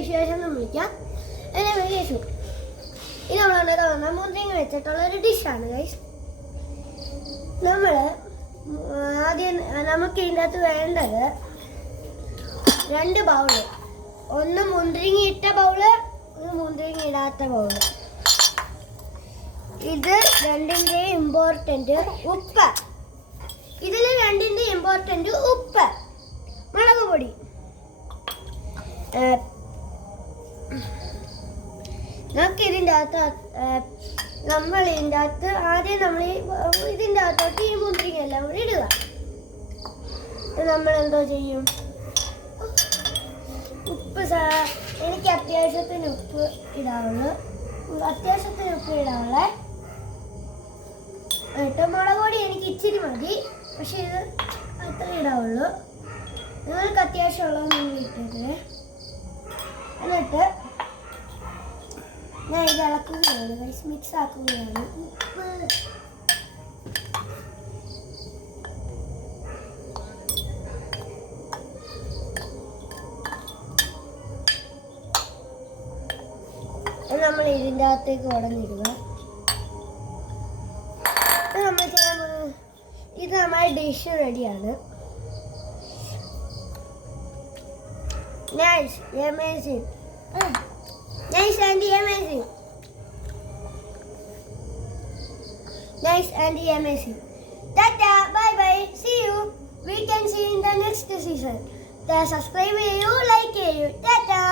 വിശേഷം എന്ന് വിളിക്കാം. എന്നെ വിളിച്ചു. ഇത് നമ്മളുണ്ടാക്കാൻ മുന്തിരിങ്ങ വെച്ചിട്ടുള്ള ഒരു ഡിഷാണ് ഗൈസ്. നമ്മൾ ആദ്യം നമുക്ക് ഇതിൻ്റെ അകത്ത് വേണ്ടത് 2 ബൗള്. ഒന്ന് മുന്തിരിങ്ങ ഇട്ട ബൗള്, ഒന്ന് മുന്തിരിങ്ങ ഇടാത്ത ബൗള്. ഇത് രണ്ടിൻ്റെയും ഇമ്പോർട്ടൻറ്റ് ഉപ്പ്. ഇതിൽ രണ്ടിൻ്റെയും ഇമ്പോർട്ടൻറ്റ് ഉപ്പ്, മുളക് പൊടി. നമുക്ക് ഇതിൻ്റെ അകത്ത് നമ്മൾ ഇതിൻ്റെ അകത്ത് ആദ്യം നമ്മൾ ഇതിൻ്റെ അകത്തോട്ട് ഈ മുന്തിരിങ്ങ എല്ലാം കൂടി ഇടുക. നമ്മൾ എന്തോ ചെയ്യും? ഉപ്പ് എനിക്ക് അത്യാവശ്യത്തിന് ഉപ്പ് ഇടാവുള്ളൂ. എന്നിട്ട് മുളക് പൊടി എനിക്ക് ഇച്ചിരി മതി, പക്ഷെ ഇത് അത്ര ഇടാവുള്ളൂ. നിങ്ങൾക്ക് അത്യാവശ്യമുള്ളതൊന്നും ഇട്ടത്. എന്നിട്ട് ഞാൻ ഇത് ഇളക്കുകയാണ്, മിക്സ് ആക്കുകയാണ്. ഉപ്പ് നമ്മൾ ഇതിൻ്റെ അകത്തേക്ക് ഉടഞ്ഞിടുക. നമ്മൾ ചെയ്യാൻ പോകുന്നത്, ഇത് നമ്മുടെ ഡിഷ് റെഡിയാണ്. Nice amazing, nice and amazing, nice and amazing. Tata, bye bye, see you. We can see in the next season. Subscribe ചെയ്യൂ, ലൈക്ക് ചെയ്യൂ. ടാറ്റാ.